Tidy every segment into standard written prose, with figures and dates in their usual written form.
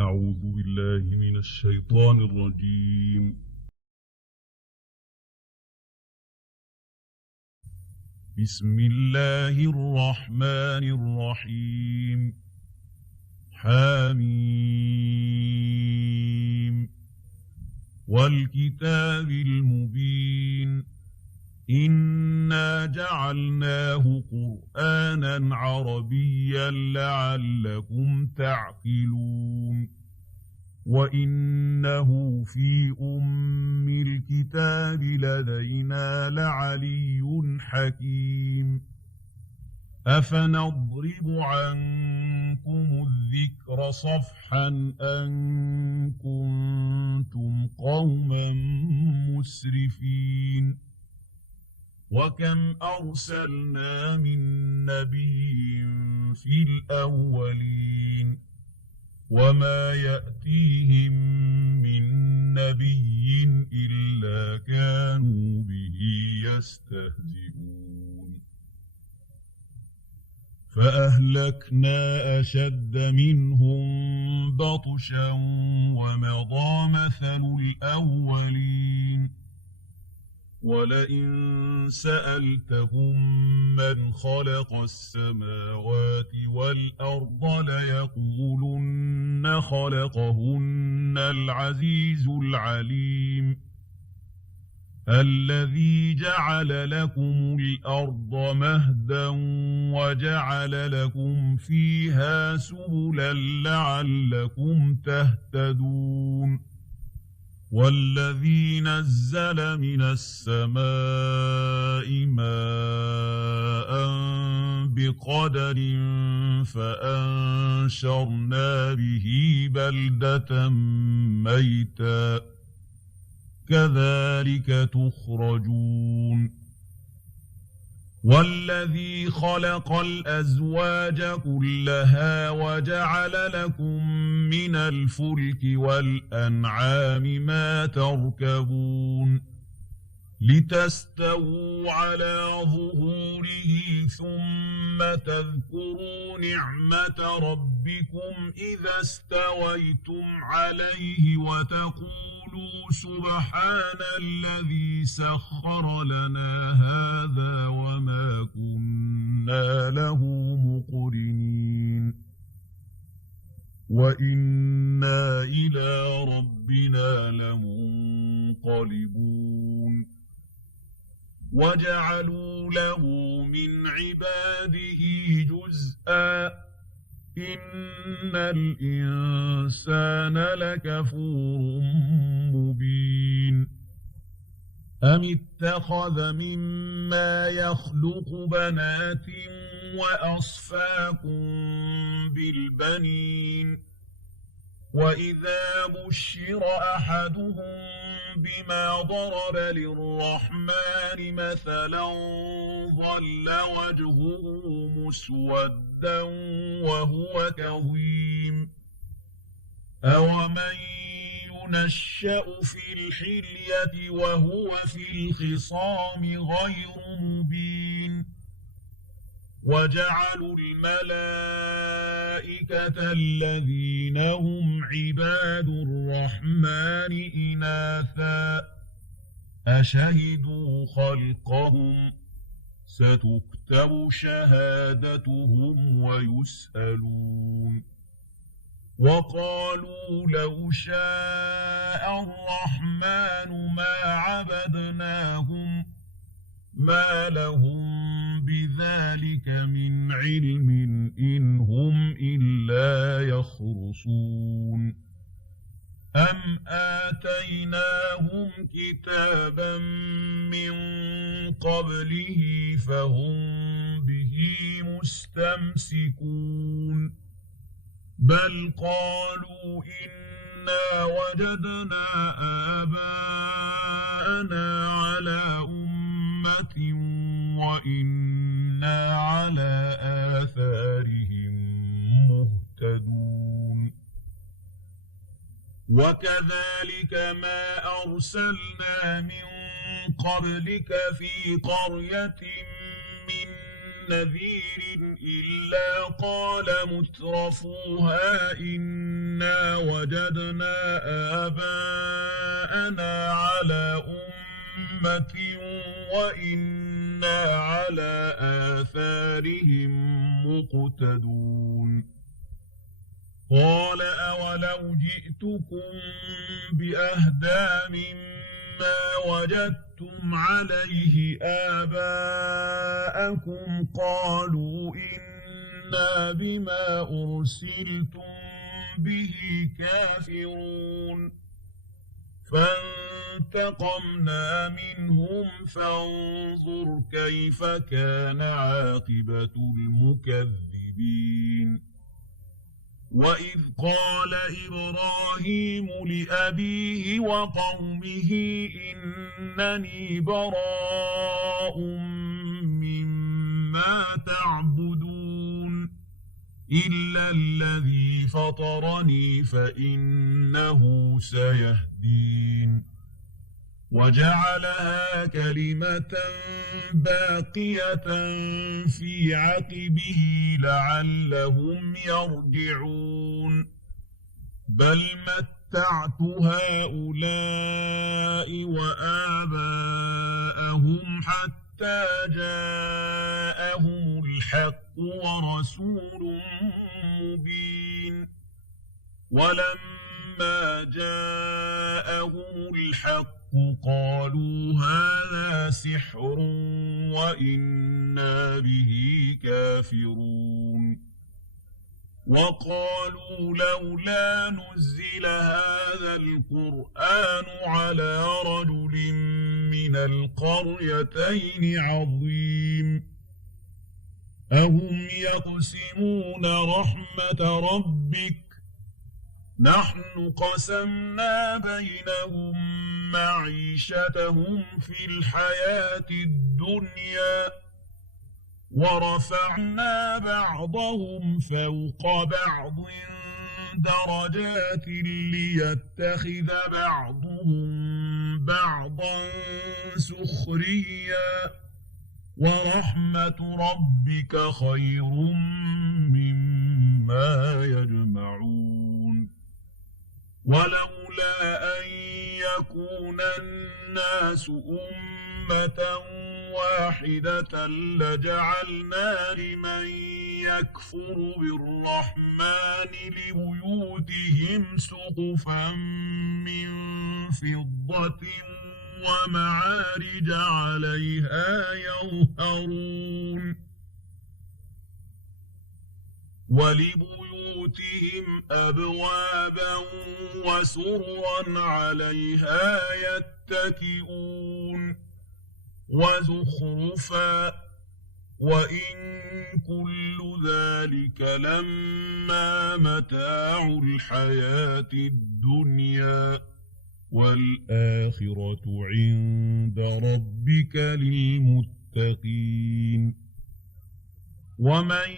أعوذ بالله من الشيطان الرجيم. بسم الله الرحمن الرحيم. حميم والكتاب المبين إنا جعلناه قرآنا عربيا لعلكم تعقلون وإنه في أم الكتاب لدينا لعلي حكيم أفنضرب عنكم الذكر صفحا أن كنتم قوما مسرفين وكم أرسلنا من نبي في الأولين وما يأتيهم من نبي إلا كانوا به يستهزئون فأهلكنا أشد منهم بطشا ومضى مثل الأولين ولئن سألتهم من خلق السماوات والأرض ليقولن خلقهن العزيز العليم الذي جعل لكم الأرض مهدا وجعل لكم فيها سبلا لعلكم تهتدون والذي نزل من السماء ماء بقدر فأنشرنا به بلدة ميتا كذلك تخرجون والذي خلق الأزواج كلها وجعل لكم من الفلك والأنعام ما تركبون لتستووا على ظهوره ثم تذكروا نعمة ربكم إذا استويتم عليه وتقولوا سبحان الذي سخر لنا هذا وما كنا له مقرنين وإنا إلى ربنا لمنقلبون وجعلوا له من عباده جزءا إن الإنسان لكفور مبين أم اتخذ مما يخلق بنات وأصفاكم بالبنين وإذا بشر أحدهم بما ضرب للرحمن مثلا ظل وجهه مسودا وهو كظيم أومن ينشأ في الحلية وهو في الخصام غير مبين وجعلوا الملائكة الذين هم عباد الرحمن إناثا أشهدوا خلقهم ستكتب شهادتهم ويسألون وقالوا لو شاء الرحمن ما عبدناهم ما لهم بذلك من علم إن هم إلا يخرصون أم آتيناهم كتابا من قبله فهم به مستمسكون بل قالوا إنا وجدنا آباءنا على أمة وإنا على آثارهم مهتدون وكذلك ما أرسلنا من قبلك في قرية من نذير إلا قال مترفوها إنا وجدنا آباءنا على أمة وإنا على آثارهم مقتدون قال أولو جئتكم بأهدى مما وجدتم عليه آباءكم قالوا إنا بما أرسلتم به كافرون فانتقمنا منهم فانظر كيف كان عاقبة المكذبين وإذ قال إبراهيم لأبيه وقومه إنني براء مما تعبدون إلا الذي فطرني فإنه سيهدين وجعلها كلمة باقية في عقبه لعلهم يرجعون بل متعت هؤلاء وآباءهم حتى جاءهم الحق ورسول مبين ولما جاءهم الحق قالوا هذا سحر وإنا به كافرون وقالوا لولا نزل هذا القرآن على رجل من القريتين عظيم أهم يقسمون رحمة ربك نحن قسمنا بينهم معيشتهم في الحياة الدنيا ورفعنا بعضهم فوق بعض درجات ليتخذ بعضهم بعضا سخريا ورحمة ربك خير مما يجمعون ولولا أن يكون الناس أمة واحدة لجعلنا لمن يكفر بالرحمن لبيوتهم سقفا من فضة ومعارج عليها يظهرون ولبيوتهم أبوابا وسررا عليها يتكئون وزخرفا وإن كل ذلك لما متاع الحياة الدنيا والآخرة عند ربك للمتقين ومن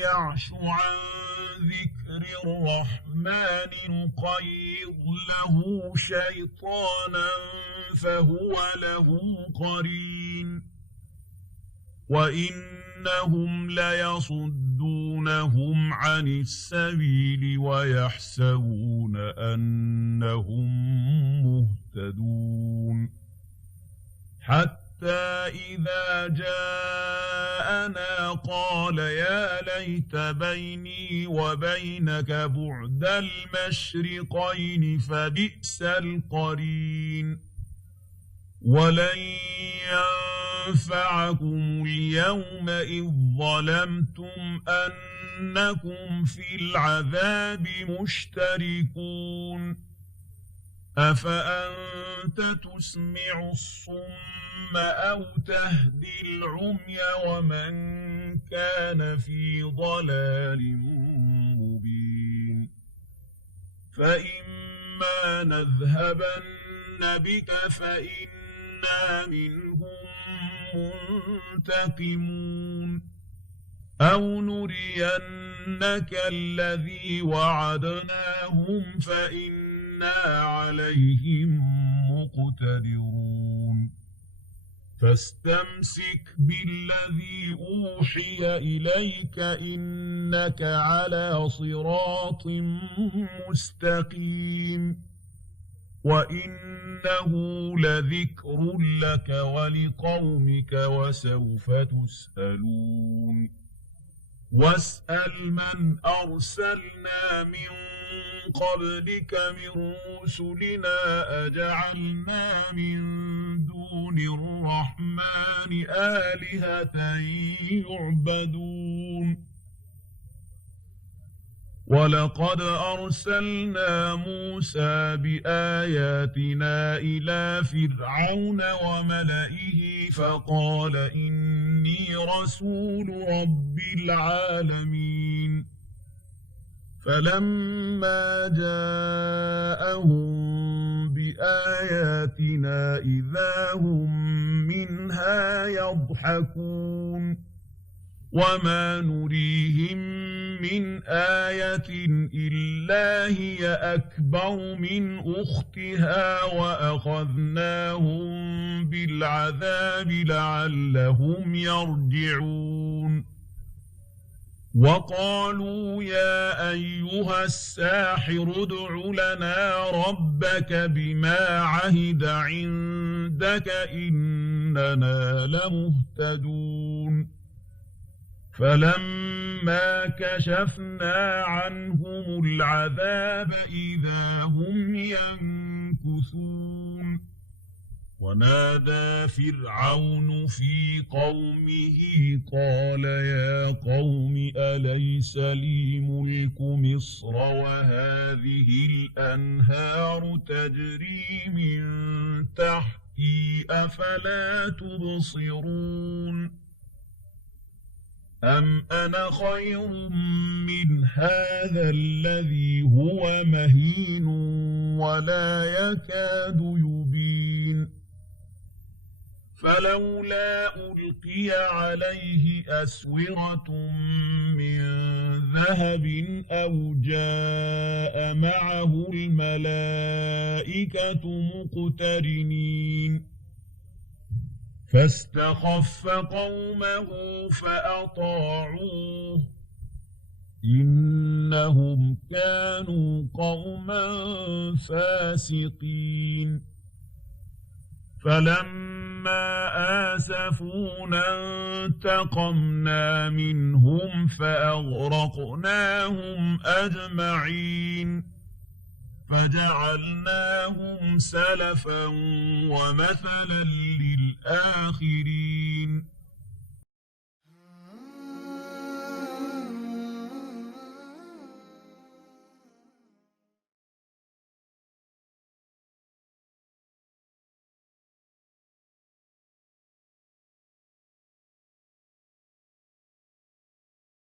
يعش عن ذكر الرحمن نقيض له شيطانا فهو له قرين وإنهم ليصدونهم عن السبيل ويحسبون أنهم مهتدون حتى إذا جاءنا قال يا ليت بيني وبينك بعد المشرقين فبئس القرين ولن ينفعكم اليوم إذ ظلمتم أنكم في العذاب مشتركون أفأنت تسمع الصم أو تهدي العمي ومن كان في ضلال مبين فإما نذهبن بك فإنا منهم منتقمون أو نرينك الذي وعدناهم فإنا عليهم مقتدرون فاستمسك بالذي أوحي إليك إنك على صراط مستقيم وإنه لذكر لك ولقومك وسوف تسألون واسأل من أرسلنا من قبلك من رسلنا أجعلنا من دون الرحمن آلهة يعبدون ولقد أرسلنا موسى بآياتنا إلى فرعون وملئه فقال إني رسول رب العالمين فلما جاءهم بآياتنا إذا هم منها يضحكون وما نريهم من آية إلا هي أكبر من أختها وأخذناهم بالعذاب لعلهم يرجعون وقالوا يا أيها الساحر ادع لنا ربك بما عهد عندك إننا لمهتدون فلما كشفنا عنهم العذاب إذا هم ينكثون ونادى فرعون في قومه قال يا قوم أليس لي ملك مصر وهذه الأنهار تجري من تحتي أفلا تبصرون أم أنا خير من هذا الذي هو مهين ولا يكاد يبين فلولا ألقي عليه أسورة من ذهب أو جاء معه الملائكة مقترنين فاستخف قومه فأطاعوه إنهم كانوا قوما فاسقين فلما آسفونا انتقمنا منهم فأغرقناهم أجمعين فجعلناهم سلفا ومثلا للآخرين